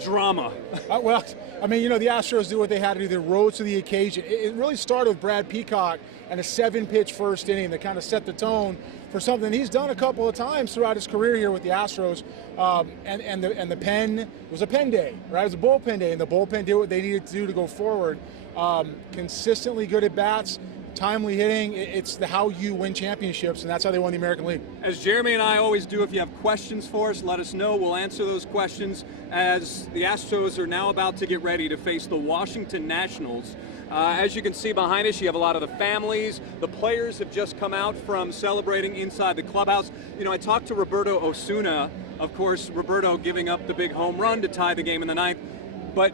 drama. Well, I mean, you know, the Astros do what they had to do. They rose to the occasion. It really started with Brad Peacock and a 7-pitch first inning that kind of set the tone for something he's done a couple of times throughout his career here with the Astros. And the pen, it was a pen day, right? It was a bullpen day, and the bullpen did what they needed to do to go forward. Consistently good at bats, timely hitting. It's how you win championships, and that's how they won the American League. As Jeremy and I always do, if you have questions for us, let us know. We'll answer those questions as the Astros are now about to get ready to face the Washington Nationals. As you can see behind us, you have a lot of the families. The players have just come out from celebrating inside the clubhouse. You know, I talked to Roberto Osuna, of course, Roberto giving up the big home run to tie the game in the ninth, but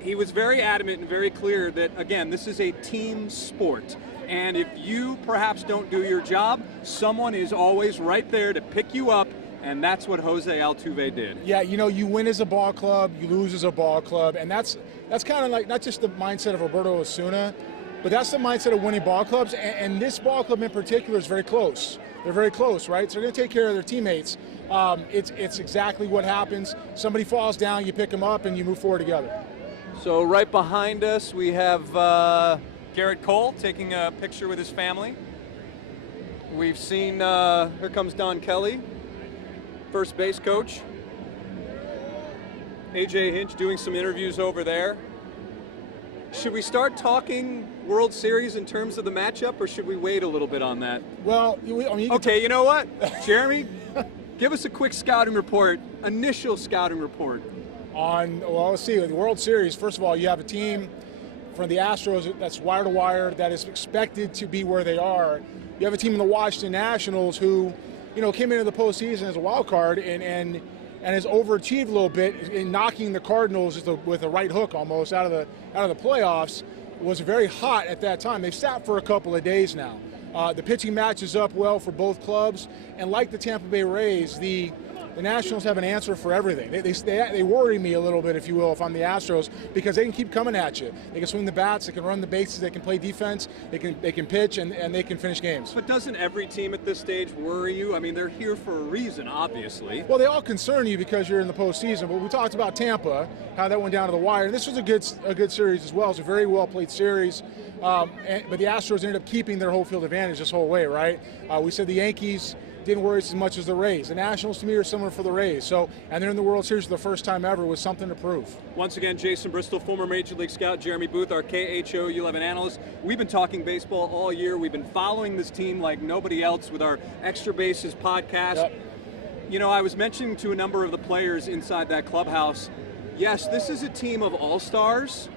he was very adamant and very clear that, again, this is a team sport. And if you perhaps don't do your job, someone is always right there to pick you up, and that's what Jose Altuve did. Yeah, you know, you win as a ball club, you lose as a ball club, and that's kind of like not just the mindset of Roberto Osuna, but that's the mindset of winning ball clubs, and this ball club in particular is very close. They're very close, right? So they're going to take care of their teammates. It's exactly what happens. Somebody falls down, you pick them up, and you move forward together. So right behind us, we have Garrett Cole taking a picture with his family. We've seen, here comes Don Kelly, first base coach. AJ Hinch doing some interviews over there. Should we start talking World Series in terms of the matchup, or should we wait a little bit on that? Well, I mean, okay, you know what? Jeremy, give us a quick scouting report, initial scouting report. Well, let's see, the World Series, first of all, you have a team from the Astros that's wire to wire that is expected to be where they are. You have a team in the Washington Nationals who, you know, came into the postseason as a wild card and has overachieved a little bit in knocking the Cardinals with a right hook almost out of the playoffs. Was very hot at that time. They've sat for a couple of days now. The pitching matches up well for both clubs, and like the Tampa Bay Rays, the Nationals have an answer for everything. They worry me a little bit, if you will, if I'm the Astros, because they can keep coming at you. They can swing the bats, they can run the bases, they can play defense, they can pitch, and they can finish games. But doesn't every team at this stage worry you? I mean, they're here for a reason, obviously. Well, they all concern you because you're in the postseason. But we talked about Tampa, how that went down to the wire, and this was a good series as well. It's a very well played series. But the Astros ended up keeping their home field advantage this whole way, right? We said the Yankees didn't worry us as much as the Rays. The Nationals, to me, are similar for the Rays. So, and they're in the World Series for the first time ever with something to prove. Once again, Jason Bristol, former Major League scout, Jeremy Booth, our KHO U11 analyst. We've been talking baseball all year. We've been following this team like nobody else with our Extra Bases podcast. Yep. You know, I was mentioning to a number of the players inside that clubhouse, yes, this is a team of all-stars,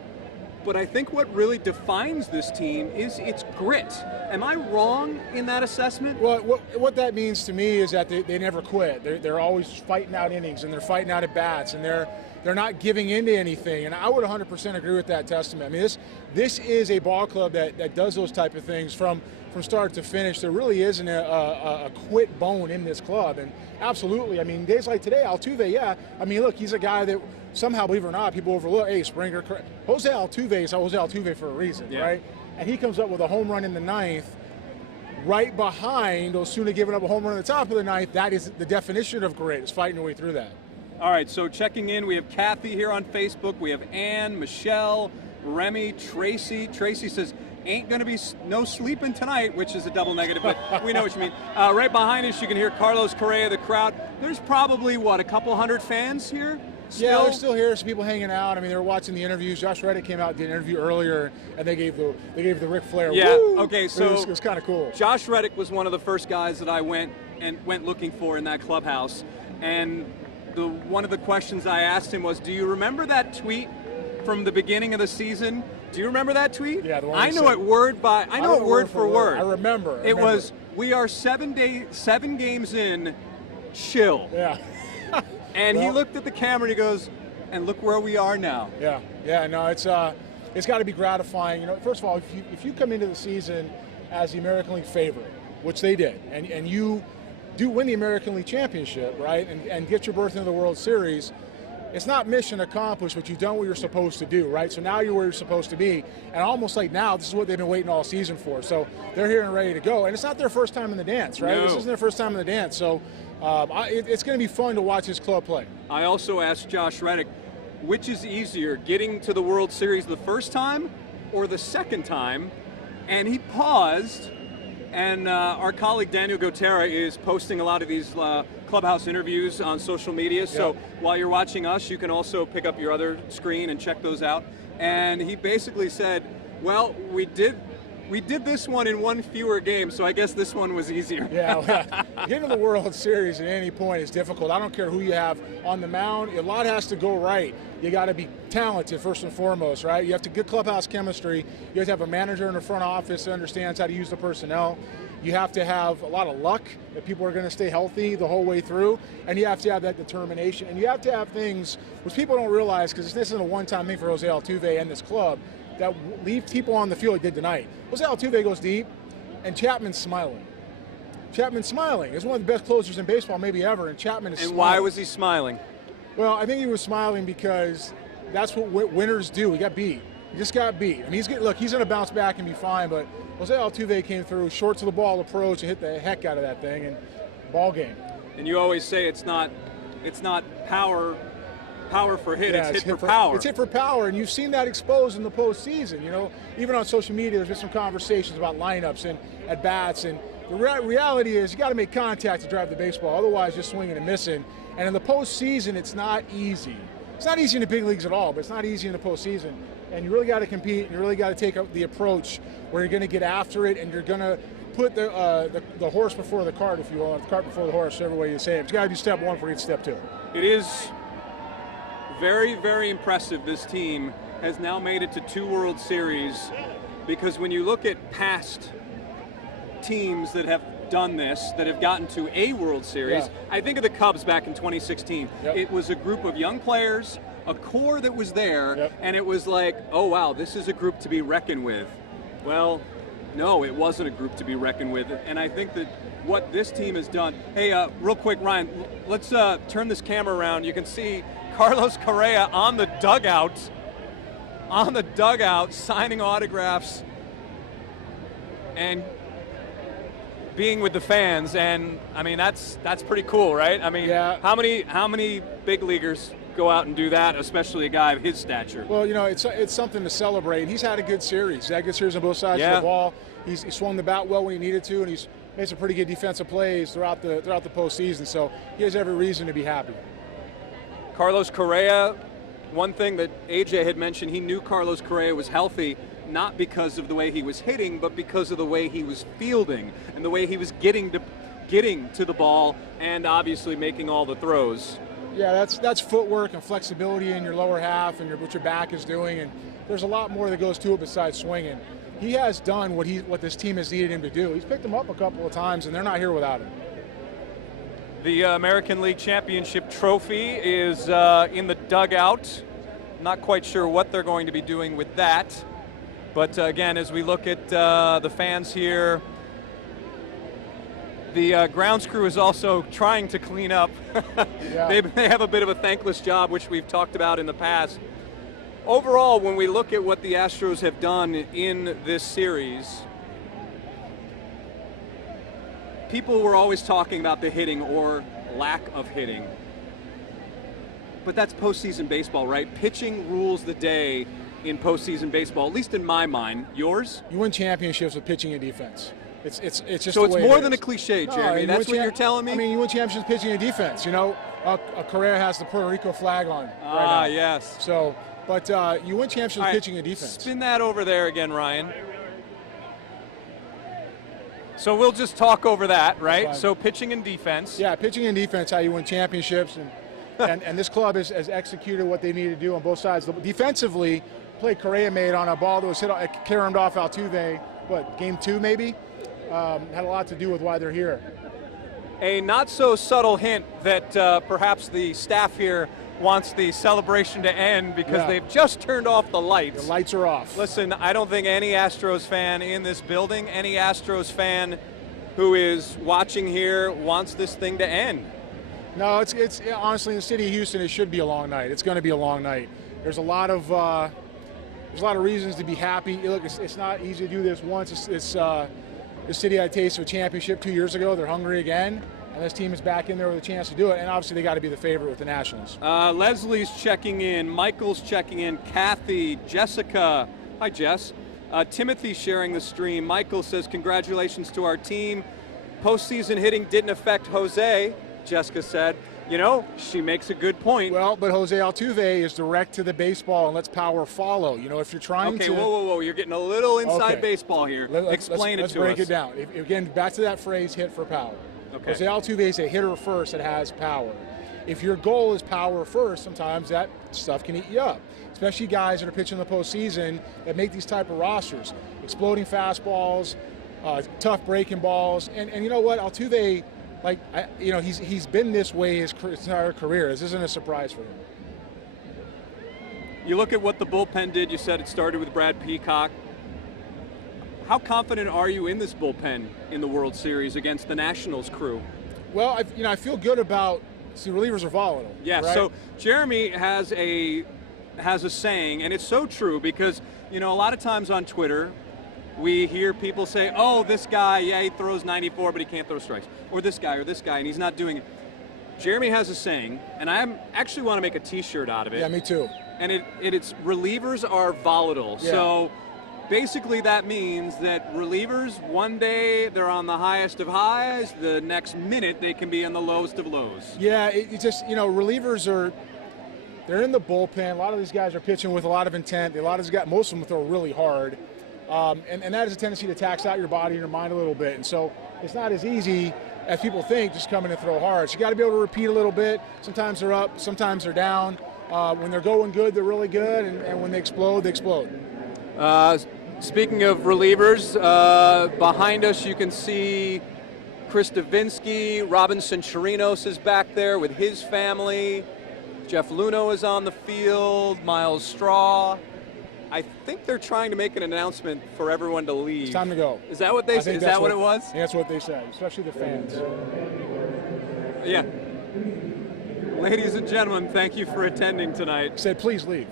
but I think what really defines this team is its grit. Am I wrong in that assessment? Well, what that means to me is that they never quit. They're always fighting out innings, and they're fighting out at bats, and they're not giving into anything. And I would 100% agree with that testament. I mean, this is a ball club that does those type of things from start to finish. There really isn't a quit bone in this club. And absolutely, I mean, days like today, Altuve, yeah. I mean, look, he's a guy that somehow, believe it or not, people overlook. Hey, Springer, Jose Altuve is Jose Altuve for a reason, right? And he comes up with a home run in the ninth, right behind Osuna giving up a home run at the top of the ninth. That is the definition of grit, is fighting your way through that. All right, so checking in, we have Kathy here on Facebook. We have Ann, Michelle, Remy, Tracy. Tracy says, ain't going to be no sleeping tonight, which is a double negative, but we know what you mean. Right behind us, you can hear Carlos Correa, the crowd. There's probably, what, a couple hundred fans here? Still? Yeah, they're still here. Some people hanging out. I mean, they were watching the interviews. Josh Reddick came out and did an interview earlier, and they gave the Ric Flair. Yeah. Woo! Okay. So it was kind of cool. Josh Reddick was one of the first guys that I went looking for in that clubhouse, and one of the questions I asked him was, "Do you remember that tweet from the beginning of the season? Do you remember that tweet?" Yeah, the one I know it word for word. I remember. It was, "We are 7 games in, chill." Yeah. And he looked at the camera and he goes, "And look where we are now." Yeah. No, it's got to be gratifying. You know, first of all, if you come into the season as the American League favorite, which they did, and you do win the American League championship, right, and get your berth into the World Series, it's not mission accomplished, but you've done what you're supposed to do, right? So now you're where you're supposed to be, and almost like now, this is what they've been waiting all season for. So they're here and ready to go, and it's not their first time in the dance, right? No. This isn't their first time in the dance, so it's going to be fun to watch this club play. I also asked Josh Reddick, which is easier, getting to the World Series the first time or the second time? And he paused, and our colleague Daniel Gotera is posting a lot of these clubhouse interviews on social media. So while you're watching us, you can also pick up your other screen and check those out. And he basically said, well, we did this one in one fewer game, so I guess this one was easier. Yeah, well, getting to the World Series at any point is difficult. I don't care who you have on the mound. A lot has to go right. You got to be talented first and foremost, right? You have to get clubhouse chemistry. You have to have a manager in the front office that understands how to use the personnel. You have to have a lot of luck that people are going to stay healthy the whole way through, and you have to have that determination. And you have to have things which people don't realize, because this isn't a one-time thing for Jose Altuve and this club, that leave people on the field like did tonight. Jose Altuve goes deep, and Chapman's smiling. Chapman's smiling. He's one of the best closers in baseball maybe ever, and Chapman is smiling. And why was he smiling? Well, I think he was smiling because that's what winners do. He got beat. He just got beat. I mean, he's going to bounce back and be fine, but Jose Altuve came through, short to the ball approach, and hit the heck out of that thing, and ball game. And you always say it's not power for hit, Yeah, it's hit for power. It's hit for power, and you've seen that exposed in the postseason. You know, even on social media, there's been some conversations about lineups and at bats, and the reality is you got to make contact to drive the baseball. Otherwise, just swinging and missing. And in the postseason, it's not easy. It's not easy in the big leagues at all, but it's not easy in the postseason. And you really got to compete, and you really got to take the approach where you're going to get after it, and you're going to put the horse before the cart, if you will, the cart before the horse, every way you say it. It's got to do step one before you get step two. It is very, very impressive. This team has now made it to 2 World Series, because when you look at past teams that have done this, that have gotten to a World Series, I think of the Cubs back in 2016. It was a group of young players, a core that was there, and it was like, oh wow, this is a group to be reckoned with. Well, no, it wasn't a group to be reckoned with, and I think that what this team has done. Hey, real quick, Ryan, let's turn this camera around. You can see Carlos Correa on the dugout, signing autographs and being with the fans, and I mean that's pretty cool, right? I mean, how many big leaguers go out and do that, especially a guy of his stature? Well, you know, it's something to celebrate. He's had a good series. He's had a good series on both sides of the ball. He swung the bat well when he needed to, and he's made some pretty good defensive plays throughout the postseason. So he has every reason to be happy. Carlos Correa, one thing that AJ had mentioned, he knew Carlos Correa was healthy, not because of the way he was hitting, but because of the way he was fielding and the way he was getting to the ball, and obviously making all the throws. Yeah, that's footwork and flexibility in your lower half and what your back is doing, and there's a lot more that goes to it besides swinging. He has done what this team has needed him to do. He's picked them up a couple of times, and they're not here without him. The American League Championship trophy is in the dugout. Not quite sure what they're going to be doing with that. But again, as we look at the fans here, the grounds crew is also trying to clean up. They have a bit of a thankless job, which we've talked about in the past. Overall, when we look at what the Astros have done in this series, people were always talking about the hitting or lack of hitting. But that's postseason baseball, right? Pitching rules the day in postseason baseball, at least in my mind. Yours? You win championships with pitching and defense. It's just so the way it's more it than a is. cliche, No, Jeremy. That's what you're telling me? I mean, you win championships pitching and defense. You know, Correa has the Puerto Rico flag on right now. Yes. So, but you win championships pitching and defense. Spin that over there again, Ryan. So we'll just talk over that, right? So pitching and defense. Yeah, pitching and defense, how you win championships, and this club has executed what they need to do on both sides. Defensively, play Correa made on a ball that was caromed off Altuve, game 2 maybe? Had a lot to do with why they're here. A not so subtle hint that perhaps the staff here wants the celebration to end because they've just turned off the lights. The lights are off. Listen, I don't think any Astros fan in this building, any Astros fan who is watching here wants this thing to end. No, it's honestly, in the city of Houston, it should be a long night. It's going to be a long night. There's a lot of reasons to be happy. Look, it's not easy to do this once. It's the city had a taste of a championship 2 years ago. They're hungry again, and this team is back in there with a chance to do it. And obviously, they got to be the favorite with the Nationals. Leslie's checking in. Michael's checking in. Kathy, Jessica. Hi, Jess. Timothy sharing the stream. Michael says, congratulations to our team. Postseason hitting didn't affect Jose, Jessica said. You know, she makes a good point. Well, but Jose Altuve is direct to the baseball and lets power follow. You know, if you're trying to... Okay, whoa. You're getting a little inside baseball here. Explain it to us. Let's break it down. Again, back to that phrase, hit for power. Okay. Jose Altuve is a hitter first that has power. If your goal is power first, sometimes that stuff can eat you up. Especially guys that are pitching in the postseason that make these type of rosters. Exploding fastballs, tough breaking balls. And you know what? Altuve... he's been this way his entire career. This isn't a surprise for him. You look at what the bullpen did. You said it started with Brad Peacock. How confident are you in this bullpen in the World Series against the Nationals crew? Well, I feel good about. See, relievers are volatile. Yeah. Right? So Jeremy has a saying, and it's so true because a lot of times on Twitter, we hear people say, oh, this guy, yeah, he throws 94, but he can't throw strikes. Or this guy, and he's not doing it. Jeremy has a saying, and I actually want to make a T-shirt out of it. Yeah, me too. And it's relievers are volatile. Yeah. So basically that means that relievers, one day they're on the highest of highs, the next minute they can be on the lowest of lows. Yeah, it just, relievers they're in the bullpen. A lot of these guys are pitching with a lot of intent. Most of them throw really hard. And that has a tendency to tax out your body and your mind a little bit. And so it's not as easy as people think, just come in and throw hard. So you got to be able to repeat a little bit. Sometimes they're up, sometimes they're down. When they're going good, they're really good. And when they explode, they explode. Speaking of relievers, behind us you can see Chris Davinsky. Robinson Chirinos is back there with his family. Jeff Luhnow is on the field. Miles Straw. I think they're trying to make an announcement for everyone to leave. It's time to go. Is that what they said? Is that what it was? Yeah, that's what they said, especially the fans. Yeah. Ladies and gentlemen, thank you for attending tonight. Said, please leave.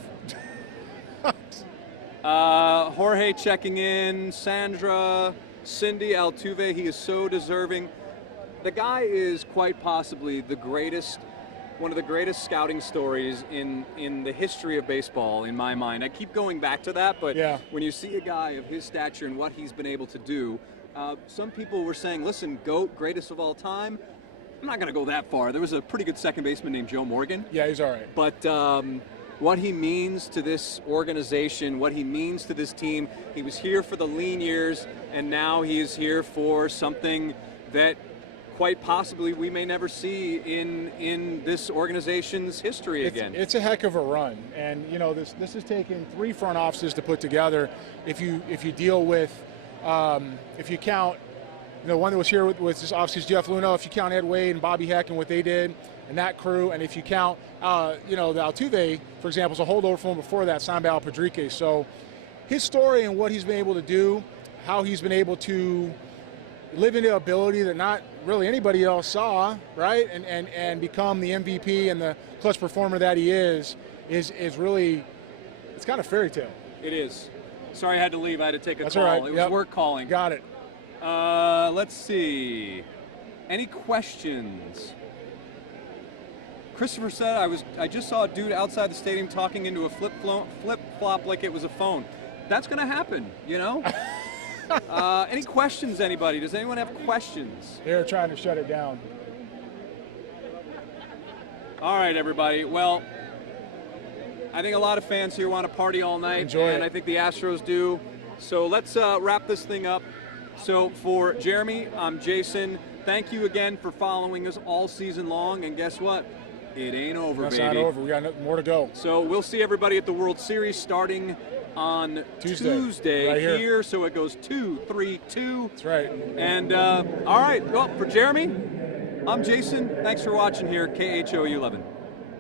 Jorge checking in, Sandra, Cindy, Altuve, he is so deserving. The guy is quite possibly one of the greatest scouting stories in the history of baseball, in my mind. I keep going back to that, but when you see a guy of his stature and what he's been able to do, some people were saying, listen, GOAT, greatest of all time. I'm not going to go that far. There was a pretty good second baseman named Joe Morgan. Yeah, he's all right. But what he means to this organization, what he means to this team, he was here for the lean years, and now he is here for something that quite possibly we may never see in this organization's history again. It's a heck of a run, and this has taken 3 front offices to put together. If you deal with, if you count, one that was here was just obviously Jeff Luhnow. If you count Ed Wade and Bobby Heck and what they did and that crew, and if you count, the Altuve, for example, is a holdover from before that, signed by Al Padrique. So his story and what he's been able to do, how he's been able to live into ability that not really anybody else saw, right? And become the MVP and the clutch performer that he is really, it's kind of fairy tale. It is. Sorry I had to leave. I had to take a That's call. All right. It was work calling. Got it. Let's see. Any questions? Christopher said, I just saw a dude outside the stadium talking into a flip-flop like it was a phone. That's going to happen, Any questions, anybody? Does anyone have questions? They're trying to shut it down. All right, everybody. Well, I think a lot of fans here want to party all night. Enjoy it. I think the Astros do. So let's wrap this thing up. So for Jeremy, I'm Jason. Thank you again for following us all season long. And guess what? It ain't over, That's baby. not over. We got more to go. So we'll see everybody at the World Series starting on Tuesday right here. So it goes 2-3-2. That's right. And all right, well, for Jeremy, I'm Jason. Thanks for watching here, KHOU 11.